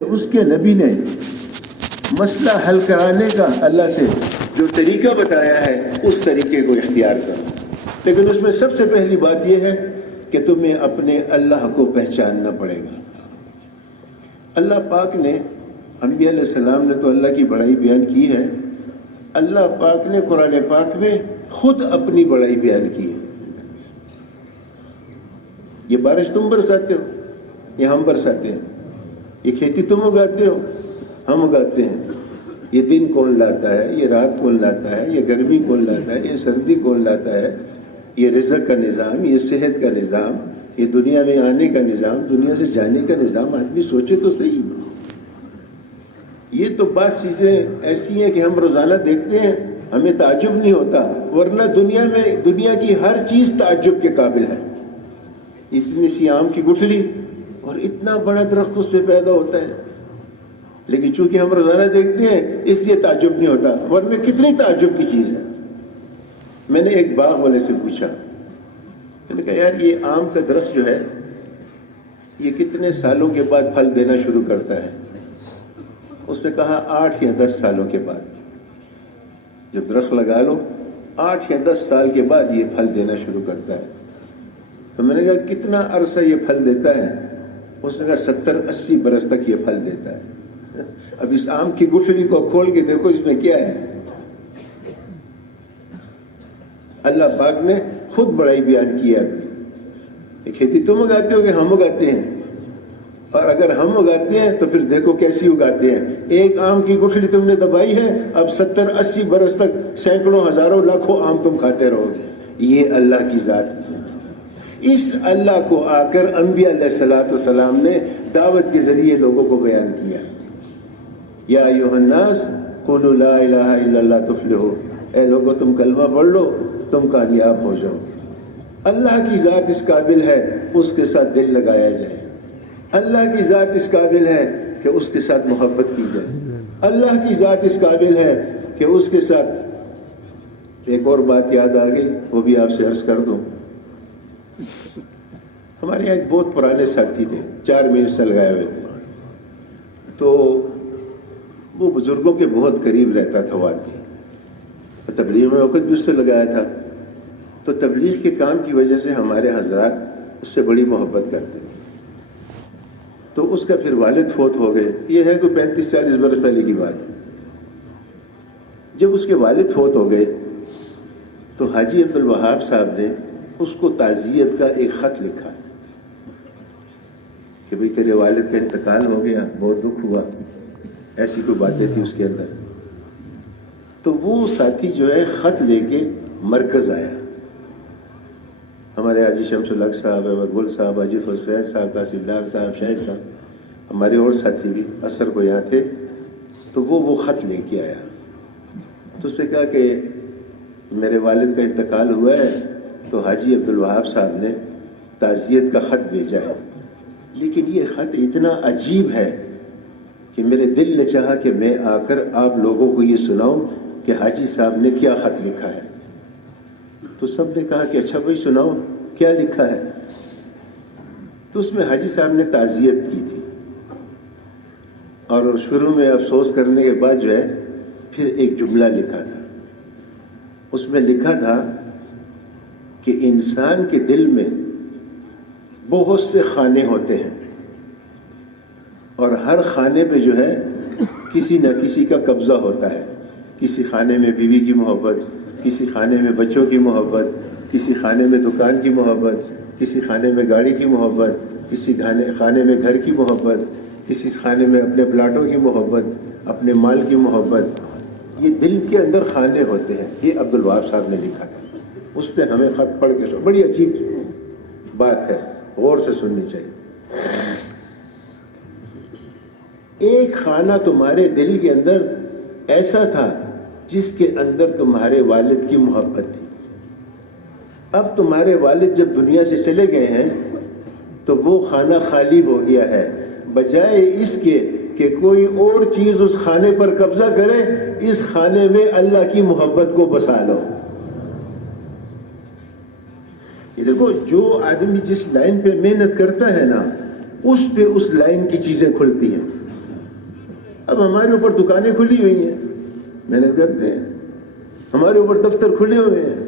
اس کے نبی نے مسئلہ حل کرانے کا اللہ سے جو طریقہ بتایا ہے اس طریقے کو اختیار کرو. لیکن اس میں سب سے پہلی بات یہ ہے کہ تمہیں اپنے اللہ کو پہچاننا پڑے گا. اللہ پاک نے انبیاء علیہ السلام نے تو اللہ کی بڑائی بیان کی ہے. اللہ پاک نے قرآن پاک میں خود اپنی بڑائی بیان کی ہے. یہ بارش تم برساتے ہو یا ہم برساتے ہیں؟ یہ کھیتی تم اگاتے ہو ہم اگاتے ہیں؟ یہ دن کون لاتا ہے؟ یہ رات کون لاتا ہے؟ یہ گرمی کون لاتا ہے؟ یہ سردی کون لاتا ہے؟ یہ رزق کا نظام، یہ صحت کا نظام، یہ دنیا میں آنے کا نظام، دنیا سے جانے کا نظام. آدمی سوچے تو صحیح. یہ تو بعض چیزیں ایسی ہیں کہ ہم روزانہ دیکھتے ہیں ہمیں تعجب نہیں ہوتا، ورنہ دنیا کی ہر چیز تعجب کے قابل ہے. اتنی سی آم کی گٹھلی اور اتنا بڑا درخت اس سے پیدا ہوتا ہے، لیکن چونکہ ہم روزانہ دیکھتے ہیں اس لیے تعجب نہیں ہوتا، ورنہ کتنی تعجب کی چیز ہے. میں نے ایک باغ والے سے پوچھا، میں نے کہا یار یہ آم کا درخت جو ہے یہ کتنے سالوں کے بعد پھل دینا شروع کرتا ہے؟ اس نے کہا 8 یا 10 سالوں کے بعد. جب درخت لگا لو 8 یا 10 سال کے بعد یہ پھل دینا شروع کرتا ہے. تو میں نے کہا کتنا عرصہ یہ پھل دیتا ہے؟ اس نے کہا 70-80 برس تک یہ پھل دیتا ہے. اب اس آم کی گٹھلی کو کھول کے دیکھو اس میں کیا ہے. اللہ پاک نے خود بڑائی بیان کی ہے اپنی. کھیتی تم اگاتے ہو کہ ہم اگاتے ہیں؟ اور اگر ہم اگاتے ہیں تو پھر دیکھو کیسی اگاتے ہیں. ایک آم کی گٹھلی تم نے دبائی ہے، اب 70-80 برس تک سینکڑوں ہزاروں لاکھوں آم تم کھاتے رہو گے. یہ اللہ کی ذات ہے. اس اللہ کو آ کر انبیاء علیہ السلام نے دعوت کے ذریعے لوگوں کو بیان کیا. یا ایھا الناس قولوا لا الہ الا اللہ تفلحوا. اے لوگو تم کلمہ پڑھ لو تم کامیاب ہو جاؤ. اللہ کی ذات اس قابل ہے اس کے ساتھ دل لگایا جائے. اللہ کی ذات اس قابل ہے کہ اس کے ساتھ محبت کی جائے. اللہ کی ذات اس قابل ہے کہ اس کے ساتھ ایک اور بات یاد آ گئی، وہ بھی آپ سے عرض کر دوں. ہمارے یہاں ایک بہت پرانے ساتھی تھے، 4 مہینے سے لگائے ہوئے تھے. تو وہ بزرگوں کے بہت قریب رہتا تھا. وہ آدمی تبلیغ میں وقت بھی اس سے لگایا تھا. تو تبلیغ کے کام کی وجہ سے ہمارے حضرات اس سے بڑی محبت کرتے تھے. تو اس کا پھر والد فوت ہو گئے. یہ ہے کوئی 35-40 برس پہلے کی بات. جب اس کے والد فوت ہو گئے تو حاجی عبدالوہاب صاحب نے اس کو تعزیت کا ایک خط لکھا کہ بھئی تیرے والد کا انتقال ہو گیا، بہت دکھ ہوا، ایسی کوئی باتیں تھی اس کے اندر. تو وہ ساتھی جو ہے خط لے کے مرکز آیا. ہمارے حاجی شمس الحق صاحب، احمد گل صاحب، حاجی حسین صاحب، تحصیلدار صاحب، شاہد صاحب، ہمارے اور ساتھی بھی عصر کو یہاں تھے. تو وہ خط لے کے آیا. تو اس نے کہا کہ میرے والد کا انتقال ہوا ہے تو حاجی عبدالوہاب صاحب نے تعزیت کا خط بھیجا ہے، لیکن یہ خط اتنا عجیب ہے کہ میرے دل نے چاہا کہ میں آ کر آپ لوگوں کو یہ سناؤں کہ حاجی صاحب نے کیا خط لکھا ہے. تو سب نے کہا کہ اچھا بھائی سناؤ کیا لکھا ہے. تو اس میں حاجی صاحب نے تعزیت کی تھی، اور شروع میں افسوس کرنے کے بعد جو ہے پھر ایک جملہ لکھا تھا. اس میں لکھا تھا کہ انسان کے دل میں بہت سے خانے ہوتے ہیں، اور ہر خانے پہ جو ہے کسی نہ کسی کا قبضہ ہوتا ہے. کسی خانے میں بیوی کی محبت، کسی خانے میں بچوں کی محبت، کسی خانے میں دکان کی محبت، کسی خانے میں گاڑی کی محبت، کسی خانے میں گھر کی محبت، کسی خانے میں اپنے پلاٹوں کی محبت، اپنے مال کی محبت. یہ دل کے اندر خانے ہوتے ہیں. یہ عبدالوہاب صاحب نے لکھا تھا. اس نے ہمیں خط پڑھ کے بڑی عجیب بات ہے، غور سے سننی چاہیے. ایک خانہ تمہارے دل کے اندر ایسا تھا جس کے اندر تمہارے والد کی محبت تھی. اب تمہارے والد جب دنیا سے چلے گئے ہیں تو وہ خانہ خالی ہو گیا ہے. بجائے اس کے کہ کوئی اور چیز اس خانے پر قبضہ کرے، اس خانے میں اللہ کی محبت کو بسا لو. یہ دیکھو، جو آدمی جس لائن پہ محنت کرتا ہے نا، اس پہ اس لائن کی چیزیں کھلتی ہیں. اب ہمارے اوپر دکانیں کھلی ہوئی ہیں، محنت کرتے ہیں، ہمارے اوپر دفتر کھلے ہوئے ہیں،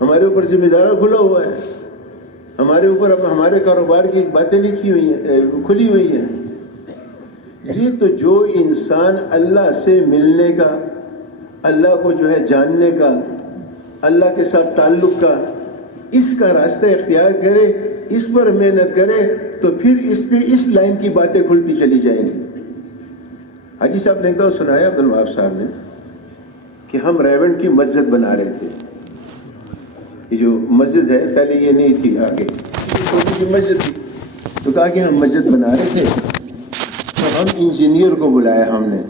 ہمارے اوپر ذمہ دارہ کھلا ہوا ہے، ہمارے اوپر اب ہمارے کاروبار کی باتیں لکھی ہوئی ہیں، کھلی ہوئی ہیں. یہ تو جو انسان اللہ سے ملنے کا، اللہ کو جو ہے جاننے کا، اللہ کے ساتھ تعلق کا، اس کا راستہ اختیار کرے، اس پر محنت کرے، تو پھر اس پہ اس لائن کی باتیں کھلتی چلی جائیں گی. حاجی صاحب نے ایک دفعہ سنایا عبد الوہاب صاحب نے کہ ہم ریونڈ کی مسجد بنا رہے تھے. یہ جو مسجد ہے پہلے یہ نہیں تھی، آگے چھوٹی سی مسجد تھی، تو کہا کہ ہم مسجد بنا رہے تھے، تو ہم انجینئر کو بلایا ہم نے